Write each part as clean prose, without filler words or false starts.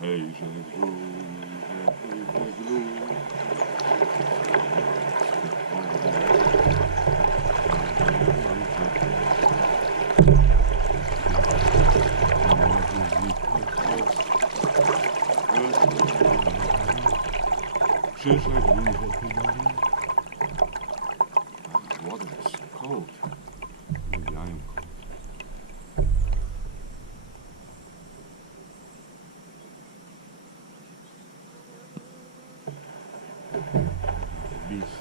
Hej, żeglu, żeglu. Przyżegluję chyba. Water is cold. Maybe I am cold. Beast.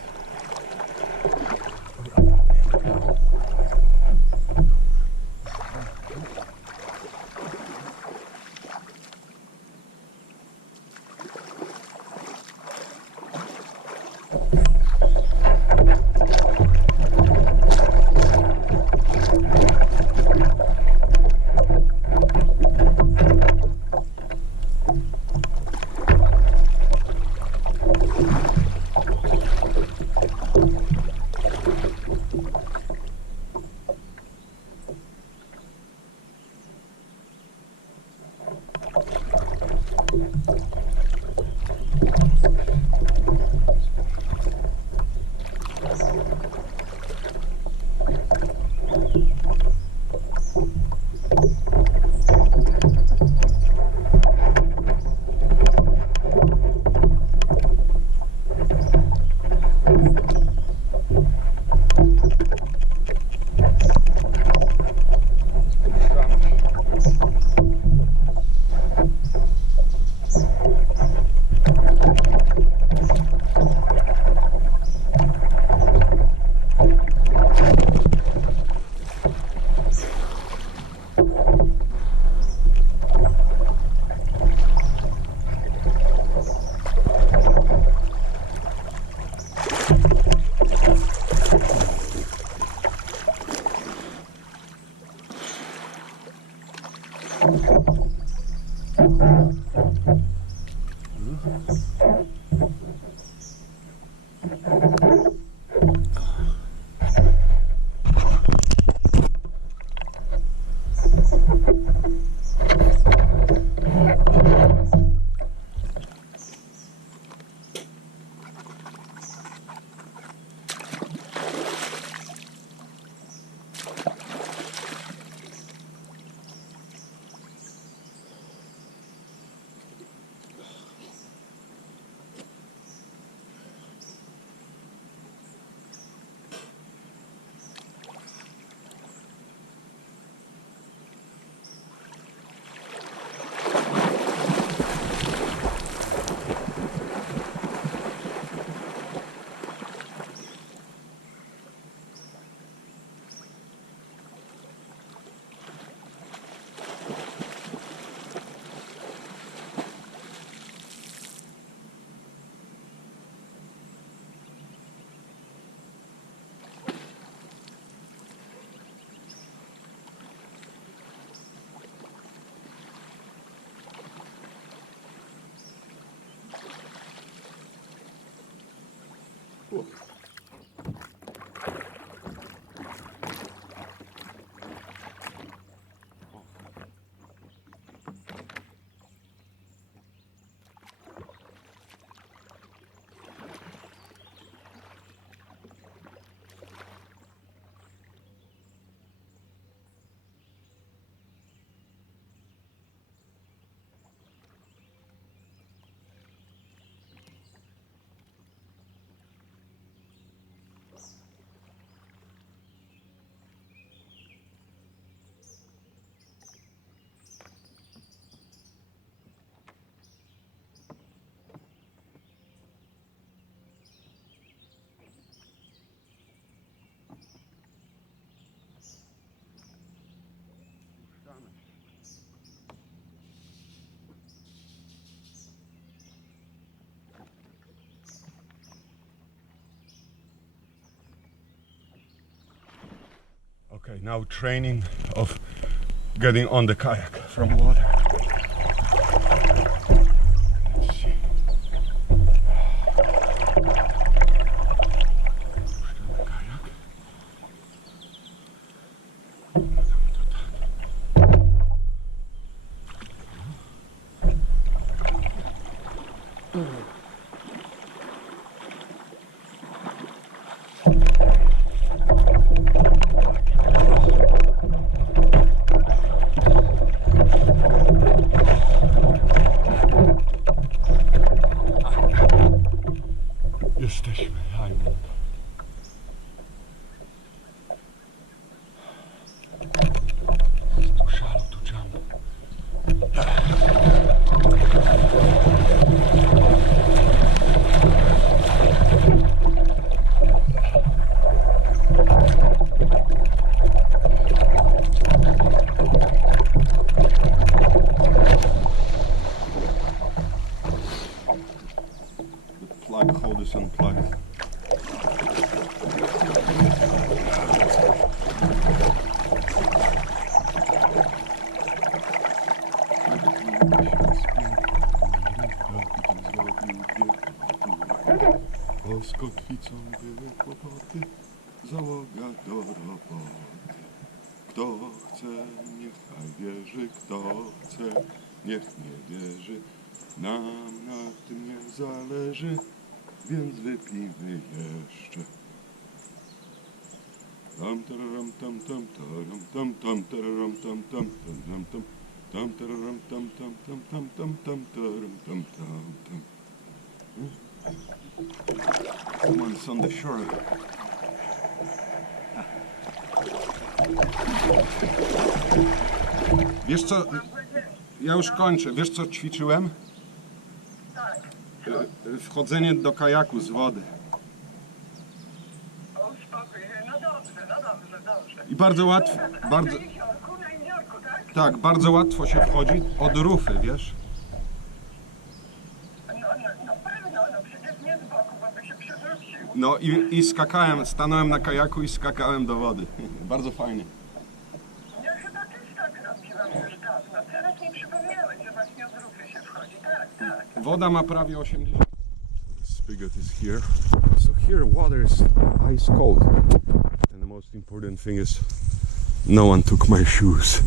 Okay, now training of getting on the kayak from water. Let's see. Puszczamy kajak. Damy to tak. Jesteśmy, Highland. Tu szalo, tu jump. The plug hole is unplugged. O, z kotwicą były kłopoty, załoga do roboty. Kto chce, niechaj wierzy, kto chce, niech nie wierzy. Nam na tym nie zależy, więc wypijmy jeszcze. Tam tararam tam tam taram tam tam tararam tam tam tam tam tam tararam tam tam tam tam tam tam taram tam tam tam. Someone's on the shore. Wiesz co? Ja już kończę. Wiesz co ćwiczyłem? Tak. Wchodzenie do kajaku z wody. O, spokój. No dobrze. I bardzo łatwo, bardzo, Na jeziorku, tak? tak, bardzo łatwo się wchodzi od rufy, wiesz? No pewno, przecież nie z boku, bo by się przewrócił. No i skakałem, stanąłem na kajaku i skakałem do wody. Bardzo fajnie. Ja chyba też tak robiłam już dawno. Teraz mi przypomniałeś, że właśnie od rufy się wchodzi. Tak. Woda ma prawie 80. Spigot is here. So here water is ice cold. And the most important thing is no one took my shoes.